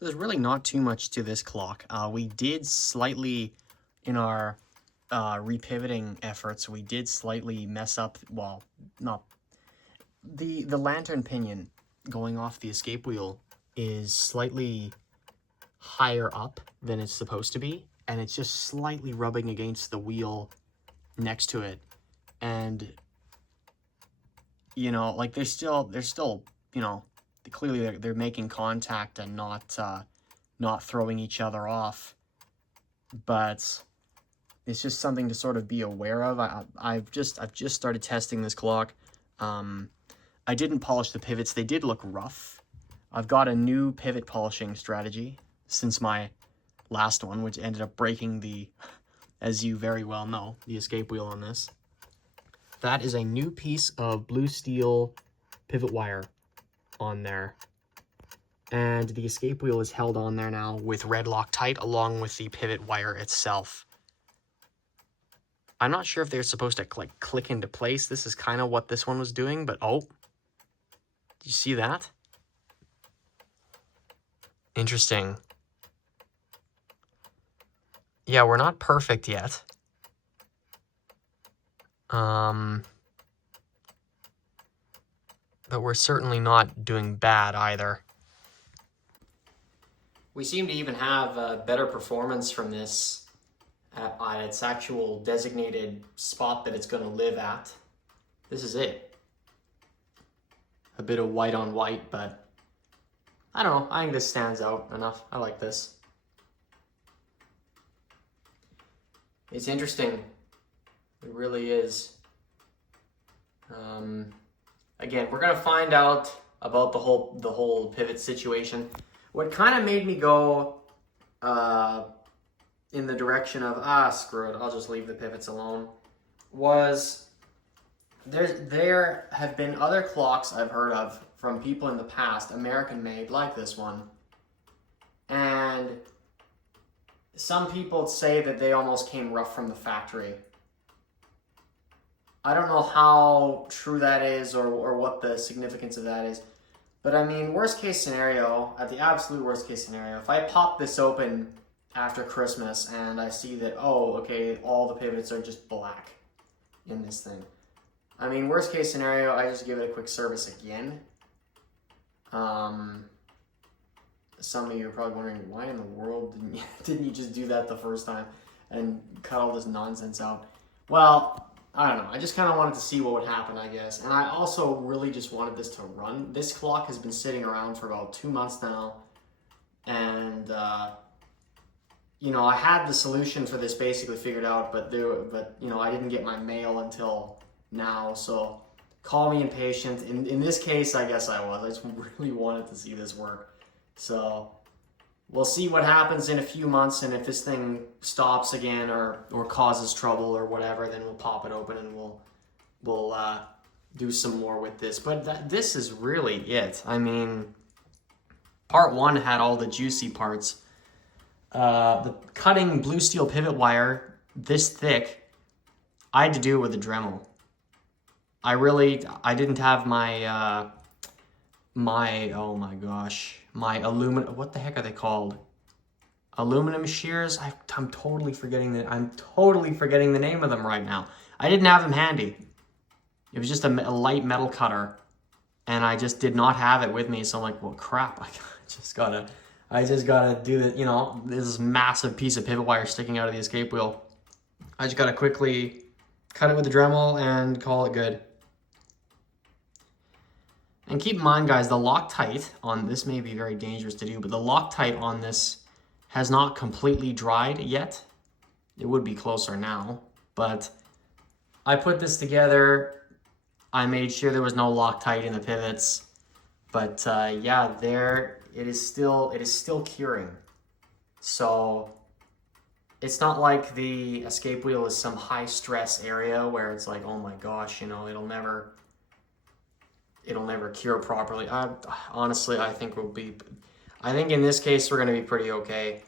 So there's really not too much to this clock. We did slightly, in our repivoting efforts, we did slightly mess up, well, not, the lantern pinion going off the escape wheel is slightly higher up than it's supposed to be, and it's just slightly rubbing against the wheel next to it. And, you know, like they're still, you know, clearly they're making contact and not throwing each other off, but it's just something to sort of be aware of. I've just started testing this clock. I didn't polish the pivots. They did look rough. I've got a new pivot polishing strategy since my last one, which ended up breaking the, as you very well know, the escape wheel on this. That is a new piece of blue steel pivot wire on there, and the escape wheel is held on there now with red Loctite along with the pivot wire itself. I'm not sure if they're supposed to like click into place. This is kind of what this one was doing, but oh, did you see that? Interesting. Yeah, we're not perfect yet. But we're certainly not doing bad either. We seem to even have better performance from this at its actual designated spot that it's going to live at. This is it. A bit of white on white, but I don't know. I think this stands out enough. I like this. It's interesting. It really is. Again, we're gonna find out about the whole pivot situation. What kind of made me go in the direction of screw it, I'll just leave the pivots alone, was there have been other clocks I've heard of from people in the past, American made, like this one, and some people say that they almost came rough from the factory. I don't know how true that is or what the significance of that is. But I mean, worst case scenario, at the absolute worst case scenario, if I pop this open after Christmas and I see that, oh, okay, all the pivots are just black in this thing. I mean, worst case scenario, I just give it a quick service again. Some of you are probably wondering, why in the world didn't you just do that the first time and cut all this nonsense out? Well, I don't know. I just kind of wanted to see what would happen, I guess. And I also really just wanted this to run. This clock has been sitting around for about 2 months now. And, you know, I had the solution for this basically figured out, but you know, I didn't get my mail until now. So call me impatient. In this case, I guess I was. I just really wanted to see this work. So we'll see what happens in a few months, and if this thing stops again or causes trouble or whatever, then we'll pop it open and we'll do some more with this. But this is really it. I mean, part one had all the juicy parts. The cutting blue steel pivot wire this thick, I had to do it with a Dremel. I didn't have my oh my gosh, my aluminum, what the heck are they called? Aluminum shears? I'm totally forgetting the name of them right now. I didn't have them handy. It was just a light metal cutter, and I just did not have it with me. So I'm like, well, crap, I just gotta do it. You know, this massive piece of pivot wire sticking out of the escape wheel. I just gotta quickly cut it with the Dremel and call it good. And keep in mind, guys, the Loctite on this may be very dangerous to do, but the Loctite on this has not completely dried yet. It would be closer now, but I put this together. I made sure there was no Loctite in the pivots, but yeah, it is still curing. So it's not like the escape wheel is some high stress area where it's like, oh my gosh, you know, it'll never cure properly. Honestly, I think in this case, we're going to be pretty okay.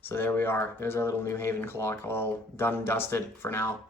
So there we are. There's our little New Haven clock all done and dusted for now.